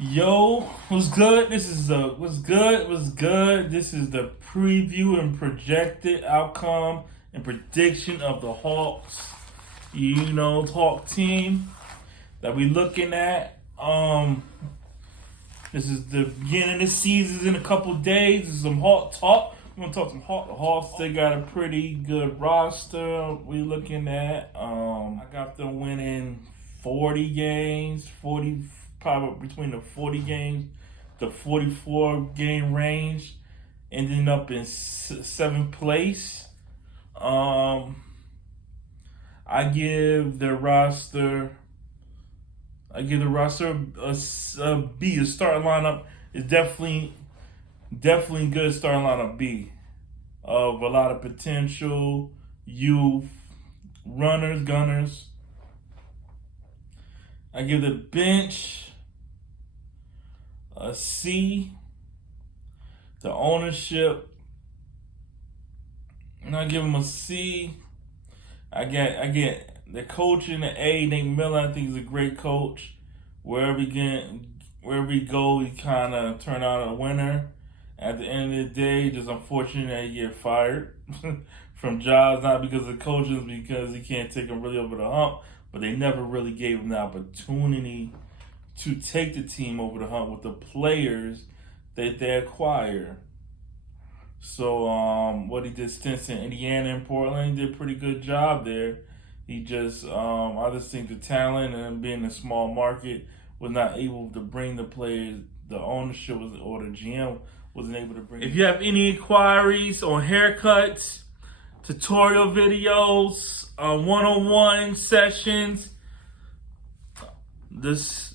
Yo, what's good? This is what's good? What's good? This is the preview and projected outcome and prediction of the Hawks. Hawk team that we looking at. This is the beginning of the season in a couple days. This is some Hawk talk. We're gonna talk some Hawk. The Hawks, they got a pretty good roster. We looking at. I got them winning 40 games, 40 probably between the 40 games, the 44 game range, ending up in seventh place. I give the roster. I give the roster a B. The starting lineup is definitely good. Starting lineup B of a lot of potential youth runners, gunners. I give the bench a C. The ownership, and I give them a C. I get the coaching, the A. Nate Miller, I think he's a great coach. Wherever he go, he kind of turn out a winner. At the end of the day, just unfortunate that he get fired from jobs, not because of coaching, because he can't take him really over the hump. But they never really gave him the opportunity to take the team over the hump with the players that they acquire. So what he did stints in Indiana and Portland, he did a pretty good job there. He just I just think the talent and being a small market was not able to bring the players. The ownership was, or the GM wasn't able to bring. If you have any inquiries on haircuts, tutorial videos, one-on-one sessions, just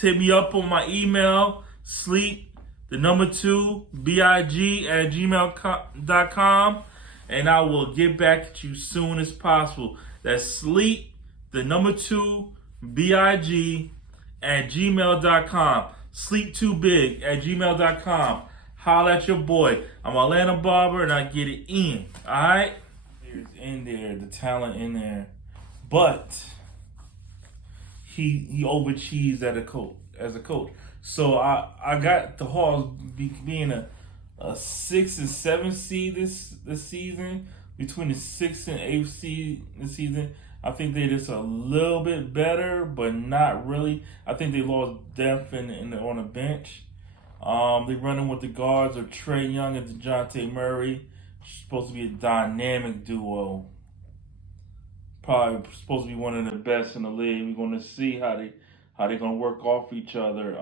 hit me up on my email, sleep2big@gmail.com, and I will get back at you soon as possible. That's sleep2big@gmail.com. Sleep2big@gmail.com. Holla at your boy. I'm Atlanta Barber, and I get it in. All right? There's in there, the talent in there, but he overachieved as a coach. So I got the Hawks being a 6 and 7 seed this season, between the 6th and 8th seed this season. I think they're just a little bit better, but not really. I think they lost depth on the bench. They running with the guards of Treyyoung and DeJounte Murray. Supposed to be a dynamic duo. Probably supposed to be one of the best in the league. We're going to see how they're going to work off each other.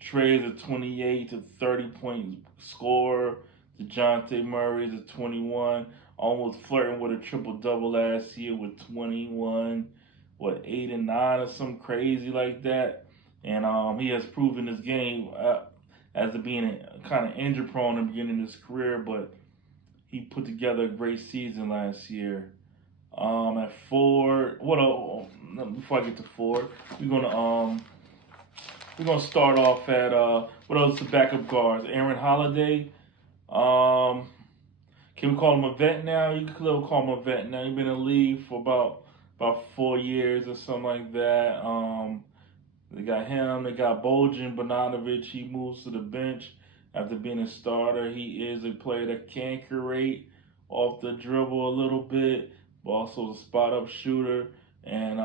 Trey is a 28 to 30 point scorer. DeJounte Murray is a 21, almost flirting with a triple double last year with 21, 8 and 9 or something crazy like that. And he has proven his game as being kind of injury prone in the beginning of his career, but he put together a great season last year. At forward, before I get to forward, we're gonna start off at what else? The backup guards, Aaron Holiday. Can we call him a vet now? You could call him a vet now. He's been in the league for about 4 years or something like that. They got him. They got Bojan Bogdanovic. He moves to the bench after being a starter. He is a player that can create off the dribble a little bit, but also a spot up shooter. And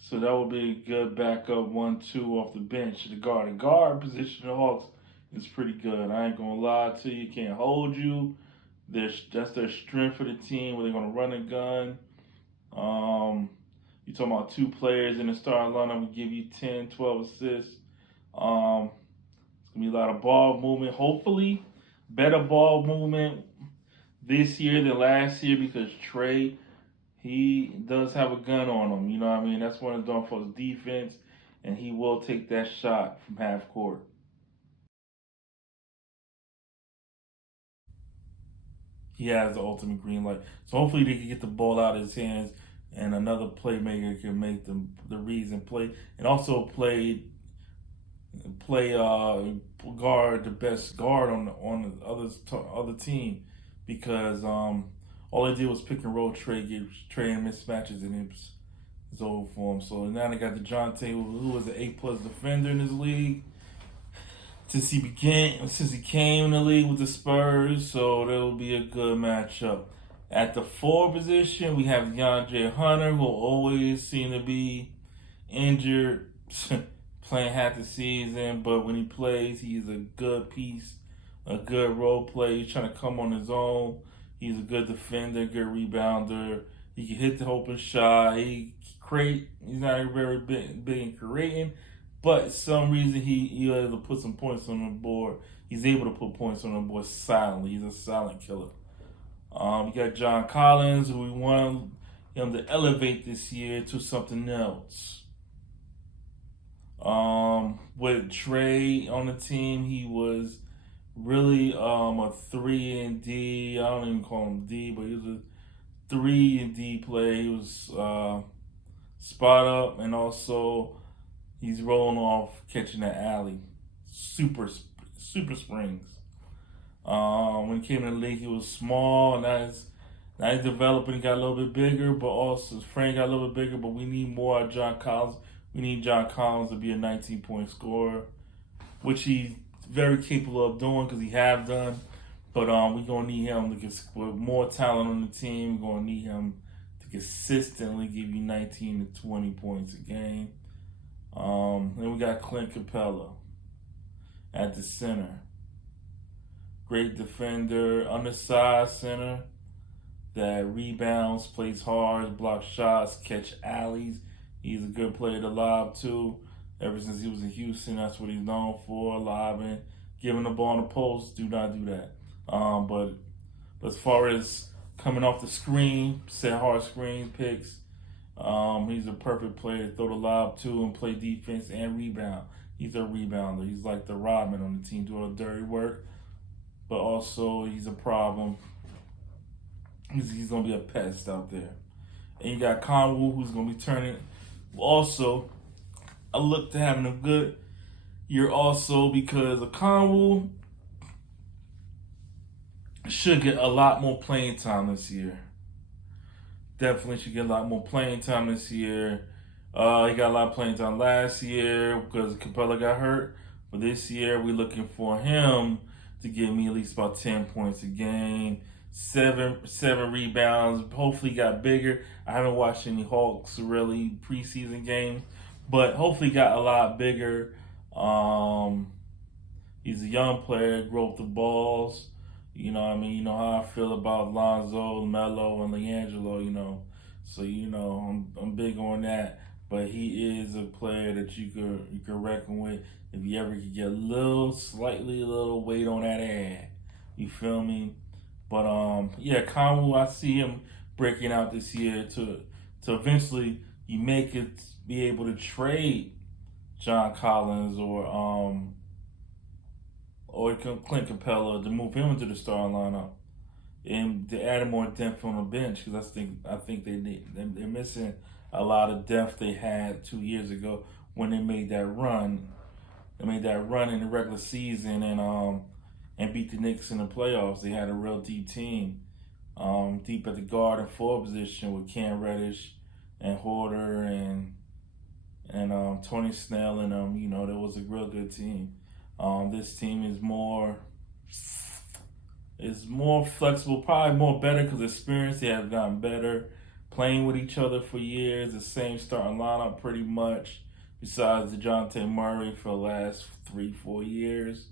so that would be a good backup 1-2 off the bench. The guard position of the Hawks is pretty good. I ain't gonna lie to you. Can't hold you. That's their strength for the team, where they're gonna run a gun. You're talking about 2 players in the starting lineup will give you 10, 12 assists. It's gonna be a lot of ball movement. Hopefully, better ball movement this year than last year, because Trey, he does have a gun on him. You know what I mean? That's one of the downfalls of defense, and he will take that shot from half court. He has the ultimate green light. So hopefully they can get the ball out of his hands, and another playmaker can make the reads and play, and also play guard the best guard on the other team, because all they did was pick and roll Trey, get Trey in mismatches, and It's over for him. So now they got DeJounte, who was an A+ defender in this league since he came in the league with the Spurs. So that'll be a good matchup. At the 4 position, we have DeAndre Hunter, who will always seem to be injured, playing half the season. But when he plays, he's a good piece, a good role player. He's trying to come on his own. He's a good defender, good rebounder. He can hit the open shot. He's not very big in creating, but for some reason he able to put some points on the board. He's able to put points on the board silently. He's a silent killer. You got John Collins, who we want him to elevate this year to something else. With Trey on the team, he was really a 3 and D. I don't even call him D, but he was a 3 and D player. He was spot up, and also he's rolling off catching the alley. Super springs. When he came in the league, he was small. Now he's developing, got a little bit bigger, but also his frame got a little bit bigger. But we need more of John Collins. We need John Collins to be a 19-point scorer, which he's very capable of doing because he have done. But we're going to need him to get with more talent on the team. We're going to need him to consistently give you 19 to 20 points a game. Then we got Clint Capella at the center. Great defender, undersized center that rebounds, plays hard, blocks shots, catch alleys. He's a good player to lob too. Ever since he was in Houston, that's what he's known for, lobbing, giving the ball in the post. Do not do that. But as far as coming off the screen, set hard screen picks, he's a perfect player to throw the lob to and play defense and rebound. He's a rebounder. He's like the Rodman on the team, doing the dirty work. But also, he's a problem. He's going to be a pest out there. And you got Conwoo, who's going to be turning. Also, I look to having a good year also because of Conwoo should get a lot more playing time this year. Definitely should get a lot more playing time this year. He got a lot of playing time last year because Capella got hurt. But this year, we're looking for him to give me at least about 10 points a game, seven rebounds. Hopefully got bigger. I haven't watched any Hawks really preseason games, but hopefully got a lot bigger. He's a young player, grow up the balls. You know what I mean? You know how I feel about Lonzo, Melo, and LiAngelo, So, I'm big on that. But he is a player that you could reckon with if you ever could get a little weight on that ad. You feel me? But yeah, Conwoo, I see him breaking out this year to eventually you make it be able to trade John Collins or Clint Capella to move him into the starting lineup and to add more depth on the bench because I think they're missing a lot of depth they had 2 years ago when they made that run. They made that run in the regular season and beat the Knicks in the playoffs. They had a real deep team, deep at the guard and forward position with Cam Reddish and Horter and Tony Snell and that was a real good team. This team is more flexible, probably more better because experience. They have gotten better, playing with each other for years. The same starting lineup pretty much, besides DeJounte Murray for the last 3-4 years.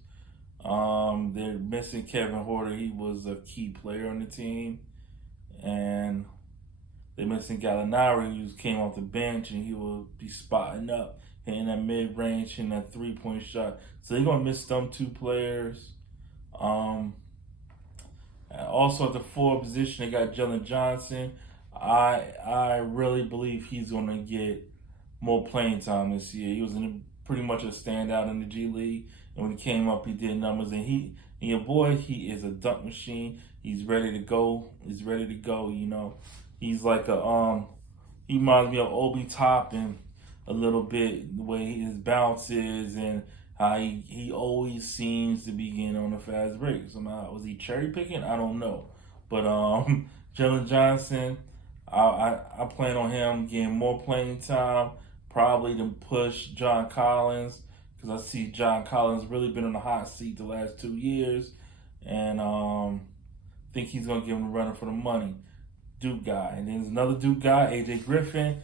They're missing Kevin Horter. He was a key player on the team, and they're missing Gallinari, who came off the bench, and he will be spotting up, hitting that mid-range and that three-point shot. So they're going to miss them 2 players. Also at the forward position, they got Jalen Johnson. I really believe he's going to get more playing time this year. He was pretty much a standout in the G League, and when he came up, he did numbers. And he is a dunk machine. He's ready to go. He's He's like he reminds me of Obi Toppin a little bit, the way his bounce is and how he always seems to be getting on a fast break. Somehow, was he cherry picking? I don't know. But Jalen Johnson, I plan on him getting more playing time, probably to push John Collins, because I see John Collins really been on the hot seat the last 2 years, and think he's gonna give him a runner for the money. Duke guy, and then there's another Duke guy, AJ Griffin.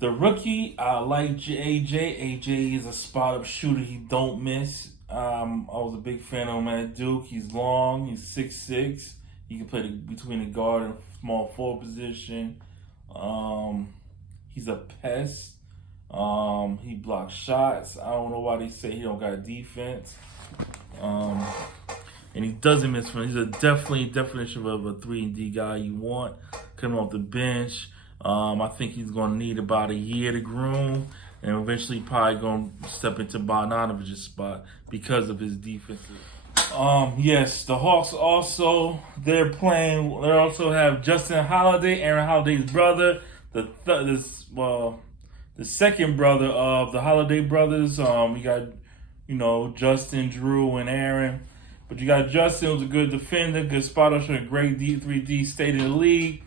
The rookie, I like AJ. AJ is a spot-up shooter. He don't miss. I was a big fan of him at Duke. He's long. He's 6'6". He can play between the guard and small forward position. He's a pest. He blocks shots. I don't know why they say he don't got defense. And he doesn't miss. He's a definition of a 3-and-D guy you want coming off the bench. I think he's going to need about a year to groom, and eventually probably going to step into Bogdanovich's spot because of his defense. Yes, the Hawks also, they also have Justin Holiday, Aaron Holiday's brother, the second brother of the Holiday brothers. You got, Justin, Drew, and Aaron. But you got Justin, who's a good defender, good spot up, showing great D3D, stayed in the league.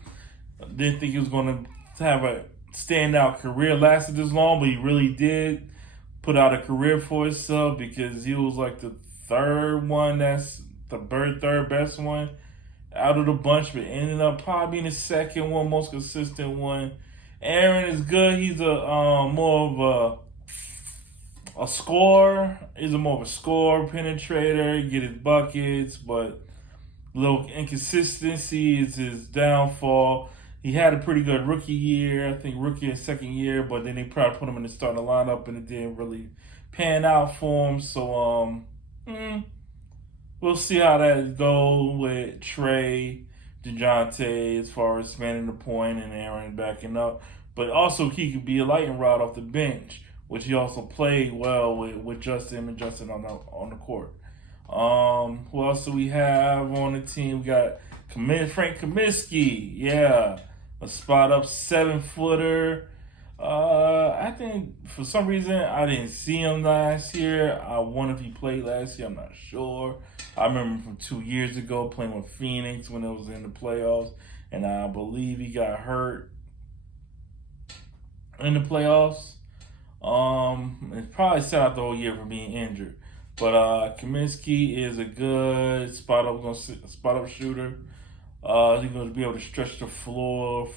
Didn't think he was going to have a standout career lasted this long, but he really did put out a career for himself because he was like the third one, that's the third best one out of the bunch, but ended up probably being the second one, most consistent one. Aaron is good. He's more of a scorer. He's more of a scorer, penetrator, get his buckets, but a little inconsistency is his downfall. He had a pretty good rookie year, I think rookie and second year, but then they probably put him in the starting lineup and it didn't really pan out for him. So we'll see how that goes with Trey, DeJounte, as far as spanning the point and Aaron backing up. But also he could be a lightning rod off the bench, which he also played well with Justin and Justin on the court. Who else do we have on the team? We got Frank Kaminsky, yeah, a spot up 7-footer. I think for some reason I didn't see him last year. I wonder if he played last year. I'm not sure. I remember him from 2 years ago playing with Phoenix when it was in the playoffs, and I believe he got hurt in the playoffs. It probably sat out the whole year for being injured. But Kaminsky is a good spot up shooter. He's going to be able to stretch the floor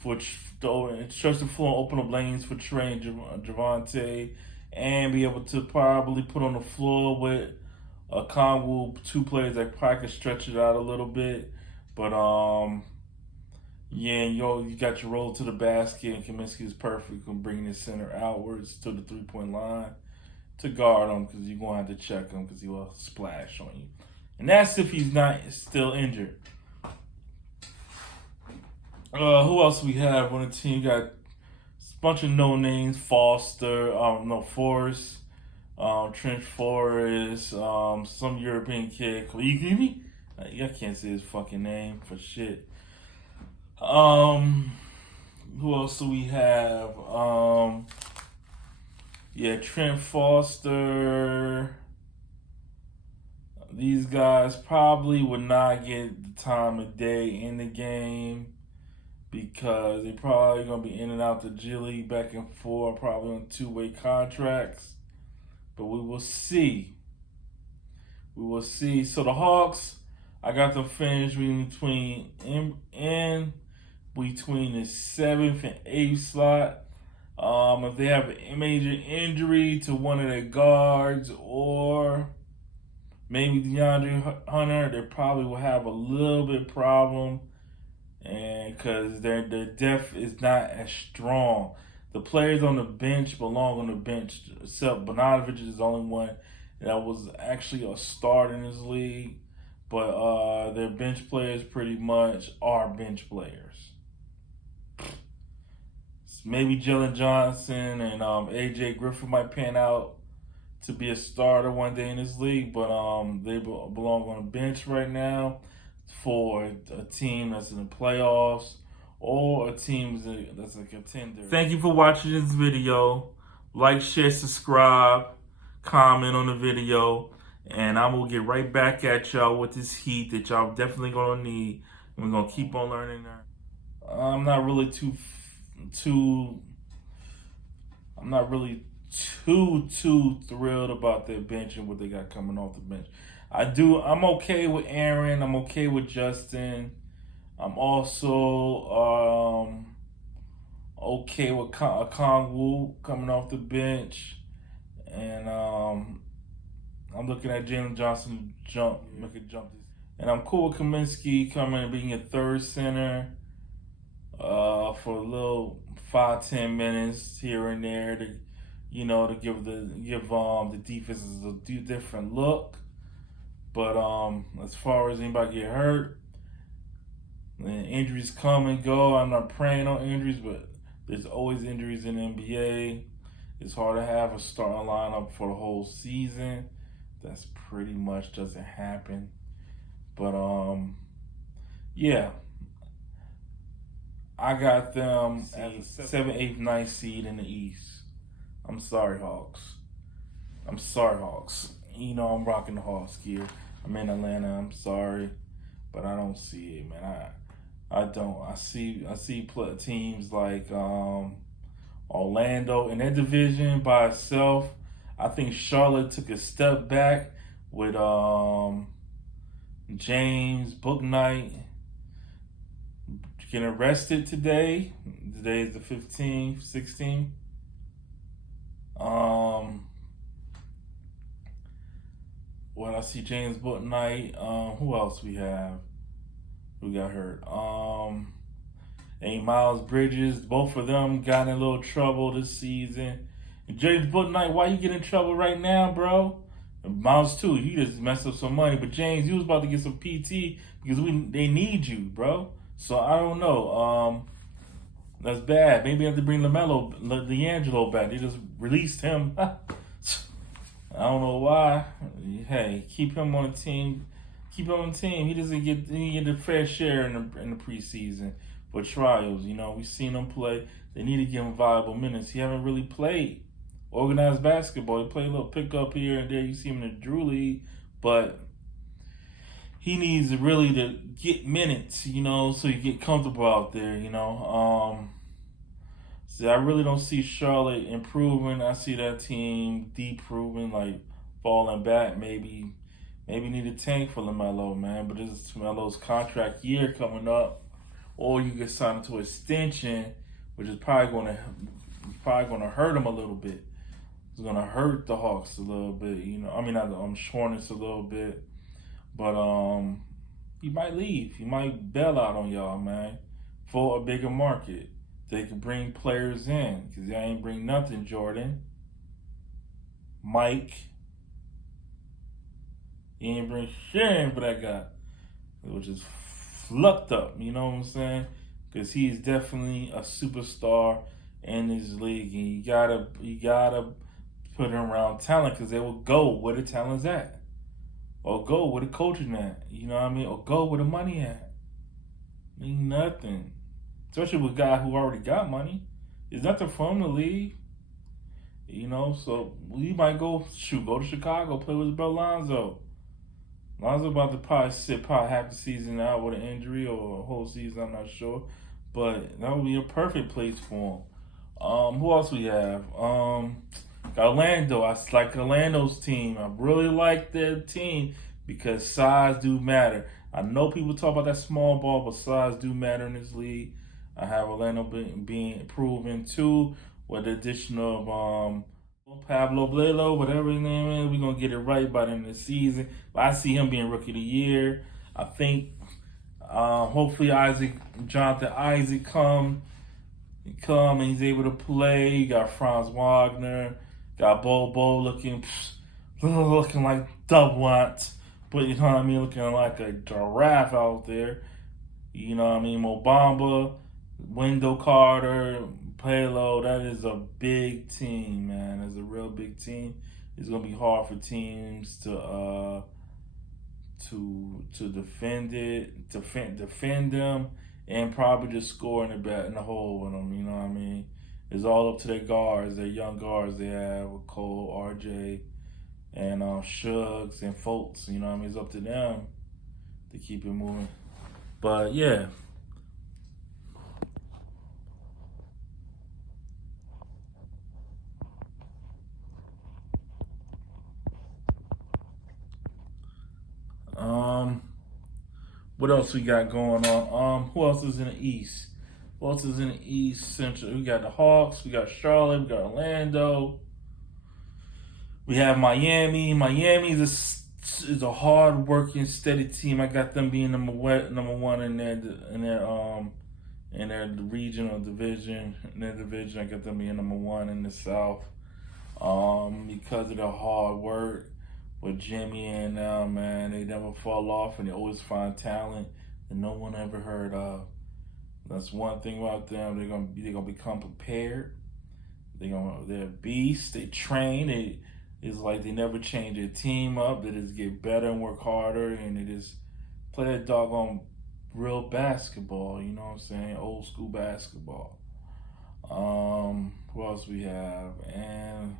stretch the floor, open up lanes for Trey and Javonte, and be able to probably put on the floor with a combo, two players that probably can stretch it out a little bit. But you got your roll to the basket, and Kaminsky is perfect for bringing his center outwards to the 3-point line to guard him, because you're going to have to check him because he will splash on you. And that's if he's not still injured. Who else we have on the team? You got a bunch of no-names. Forrest, Trent Forrest, some European kid. I can't say his fucking name for shit. Who else do we have? Trent Foster. These guys probably would not get the time of day in the game because they're probably going to be in and out the G League back and forth, probably on two-way contracts. But we will see. So the Hawks, I got them finished between the 7th and 8th slot. If they have a major injury to one of their guards or maybe DeAndre Hunter, they probably will have a little bit problem, and because their depth is not as strong. The players on the bench belong on the bench, except Bogdanovic is the only one that was actually a start in this league. But their bench players pretty much are bench players. Maybe Jalen Johnson and AJ Griffin might pan out to be a starter one day in this league, but they belong on a bench right now for a team that's in the playoffs or a team that's a contender. Thank you for watching this video. Like, share, subscribe, comment on the video, and I will get right back at y'all with this heat that y'all definitely gonna need. And we're gonna keep on learning there. I'm not really too thrilled about their bench and what they got coming off the bench. I'm okay with Aaron. I'm okay with Justin. I'm also okay with Kongwu coming off the bench, and I'm looking at Jalen Johnson make a jump. And I'm cool with Kaminsky coming and being a third center for a little 5-10 minutes here and there to give the defenses a different look. But as far as anybody get hurt, and injuries come and go. I'm not praying on injuries, but there's always injuries in the NBA. It's hard to have a starting lineup for the whole season. That's pretty much doesn't happen. But yeah, I got them as a 7th, 8th, 9th seed in the East. I'm sorry, Hawks. I'm rocking the Hawks gear. I'm in Atlanta. I'm sorry, but I don't see it, man. I don't. I see teams like Orlando in that division by itself. I think Charlotte took a step back with James Bouknight getting arrested today. Today is the 15th, 16th. Well, I see James Bouknight. Who else we have? Who got hurt? And Miles Bridges. Both of them got in a little trouble this season. And James Bouknight, why you get in trouble right now, bro? And Miles too. You just messed up some money. But James, you was about to get some PT because they need you, bro. So I don't know. That's bad. Maybe I have to bring D'Angelo back. They just released him. I don't know why. Hey, keep him on the team. He doesn't get the fair share in the preseason for trials. We've seen him play. They need to give him viable minutes. He haven't really played organized basketball. He played a little pickup here and there. You see him in the Drew League, but he needs really to get minutes, so you get comfortable out there, So I really don't see Charlotte improving. I see that team deproving, like falling back. Maybe need a tank for LaMelo, man. But this is LaMelo's contract year coming up, or you get signed to extension, which is probably going to hurt him a little bit. It's going to hurt the Hawks a little bit, Hornets a little bit. But he might leave. He might bail out on y'all, man, for a bigger market. They could bring players in because they ain't bring nothing, Jordan. Mike. He ain't bring shit in for that guy. Which is flucked up, you know what I'm saying? Because he's definitely a superstar in this league. And you gotta put him around talent because they will go where the talent's at. Or go where the coaching at. You know what I mean? Or go where the money at. Ain't nothing. Especially with a guy who already got money. There's nothing for him to leave. So we might go to Chicago, play with Lonzo. Lonzo about to probably half the season out with an injury or a whole season, I'm not sure. But that would be a perfect place for him. Who else we have? Got Orlando. I like Orlando's team. I really like their team because size do matter. I know people talk about that small ball, but size do matter in this league. I have Orlando being proven too with the addition of Pablo Blalo, whatever his name is. We're going to get it right by the end of the season. But I see him being Rookie of the Year. I think hopefully Jonathan Isaac come and he's able to play. You got Franz Wagner. Got Bobo looking like Dubwant. But you know what I mean? Looking like a giraffe out there. You know what I mean? Mo Bamba, Wendell Carter, Palo. That is a big team, man. It's a real big team. It's gonna be hard for teams to defend them, and probably just score in the hole with them. You know what I mean? It's all up to their guards, their young guards they have with Cole, RJ, and Suggs and Fultz. You know what I mean? It's up to them to keep it moving. But yeah. What else we got going on? Who else is in the East? Who else is in the East Central? We got the Hawks. We got Charlotte. We got Orlando. We have Miami. Miami is a hard working, steady team. I got them being number one in their regional division. In their division, I got them being number one in the South. Because of the hard work with Jimmy and man, they never fall off and they always find talent that no one ever heard of. That's one thing about them. They're gonna become prepared. They're beasts. They train. It's like they never change their team up. They just get better and work harder, and they just play that doggone real basketball. You know what I'm saying? Old school basketball. Who else we have? And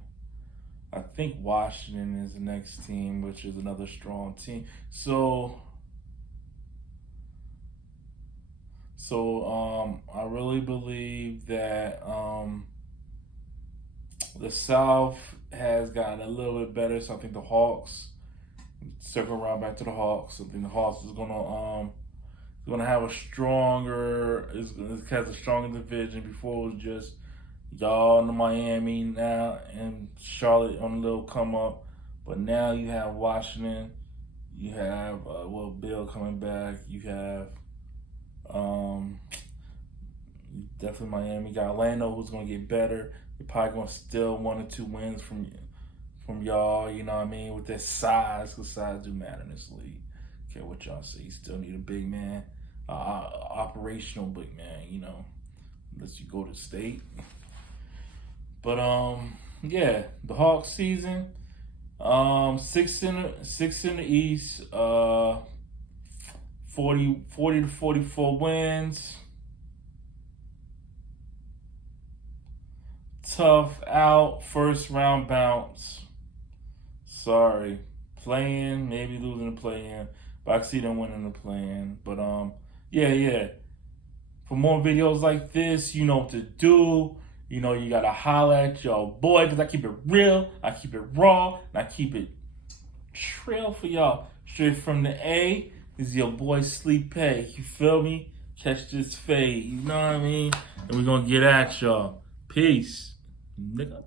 I think Washington is the next team, which is another strong team. So I really believe that the South has gotten a little bit better. So I think the Hawks, circle around back to the Hawks. I think the Hawks is gonna have a stronger division. Before it was just y'all in the Miami now and Charlotte on a little come up, but now you have Washington, you have Bill coming back, you have definitely Miami. You got Orlando, who's gonna get better. They're probably gonna steal 1 or 2 wins from y'all. You know what I mean? With their size, because size do matter in this league. Care what y'all say. You still need a big man, operational big man. You know, unless you go to state. But yeah, the Hawks season, 6 in the East, 40 to 44 wins. Tough out, first round bounce. Sorry, play-in, maybe losing the play-in, but I can see them winning the play-in. But yeah. For more videos like this, you know what to do. You know, you gotta holler at your boy, because I keep it real, I keep it raw, and I keep it trail for y'all. Straight from the A is your boy Sleep Pay. You feel me? Catch this fade, you know what I mean? And we're gonna get at y'all. Peace, nigga.